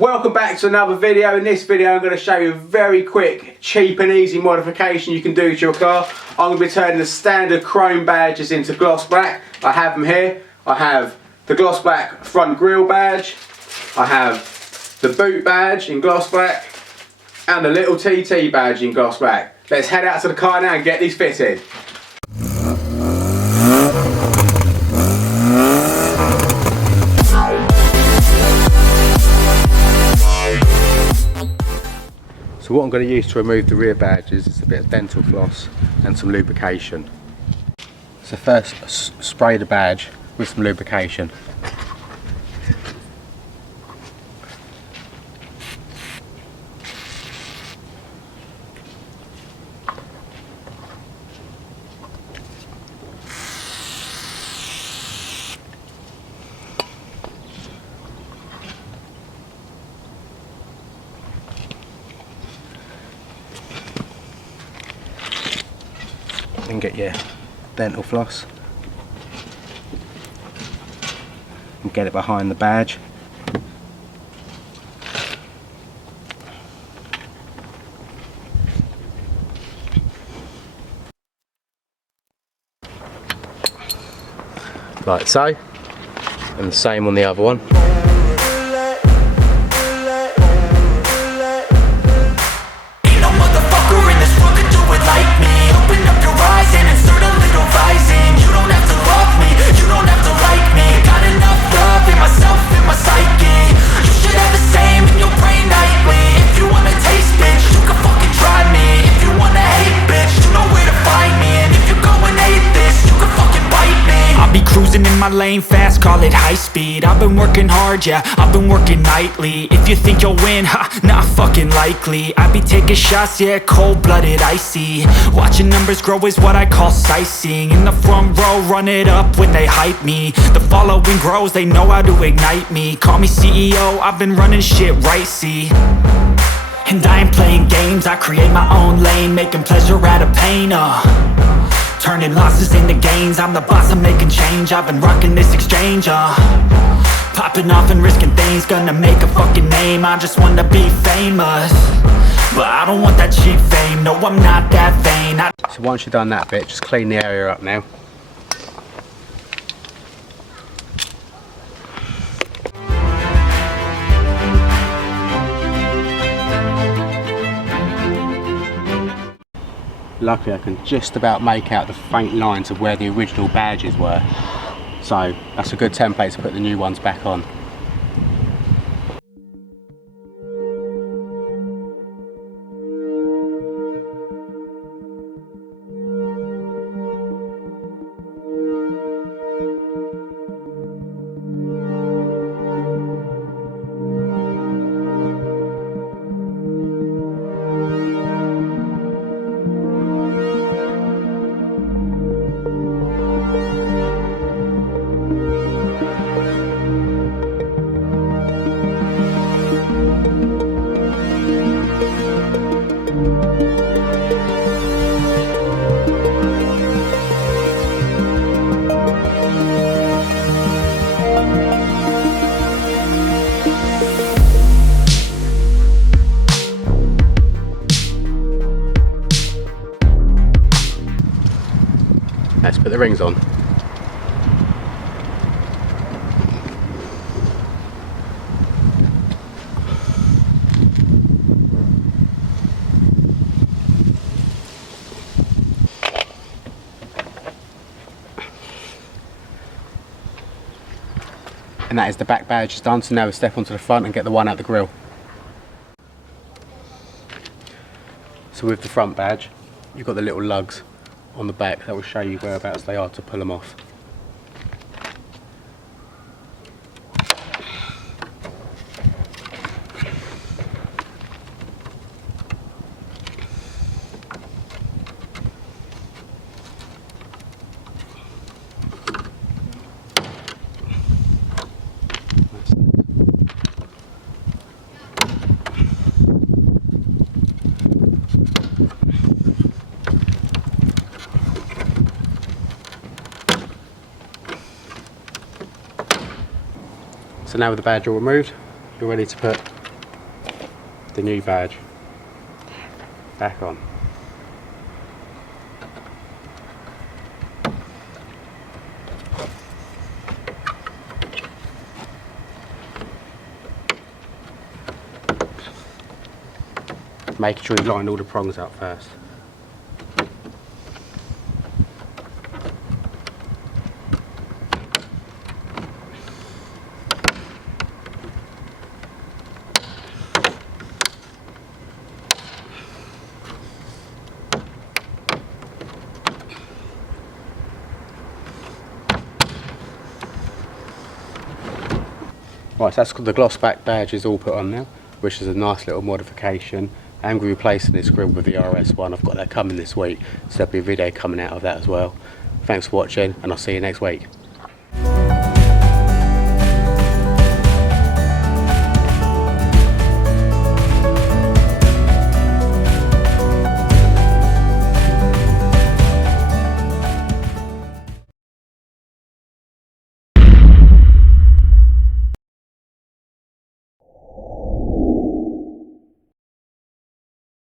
Welcome back to another video. In this video I'm going to show you a very quick, cheap and easy modification you can do to your car. I'm going to be turning the standard chrome badges into gloss black. I have them here. I have the gloss black front grille badge, I have the boot badge in gloss black and the little TT badge in gloss black. Let's head out to the car now and get these fitted. So what I'm going to use to remove the rear badges is a bit of dental floss and some lubrication. So first spray the badge with some lubrication. And get your dental floss and get it behind the badge. Like so, and the same on the other one. My lane fast, call it high speed. I've been working hard, yeah, I've been working nightly. If you think you'll win, ha, not fucking likely. I be taking shots, yeah, cold-blooded, icy. Watching numbers grow is what I call sightseeing. In the front row, run it up when they hype me. The following grows, they know how to ignite me. Call me CEO, I've been running shit right, see. And I ain't playing games, I create my own lane, making pleasure out of pain, turning losses into gains. I'm the boss, I'm making change. I've been rocking this exchange, popping off and risking things. Gonna make a fucking name, I just wanna be famous. But I don't want that cheap fame, no, I'm not that vain. So once you've done that bit, just clean the area up now. Luckily I can just about make out the faint lines of where the original badges were. So that's a good template to put the new ones back on. Let's put the rings on. And that is the back badge done, so now we step onto the front and get the one out the grille. So with the front badge, you've got the little lugs on the back that will show you whereabouts they are to pull them off. So now with the badge all removed, you're ready to put the new badge back on. Making sure you line all the prongs up first. Right, so that's the gloss back badge is all put on now, which is a nice little modification. I'm going to be replacing this grille with the RS one. I've got that coming this week, so there'll be a video coming out of that as well. Thanks for watching, and I'll see you next week.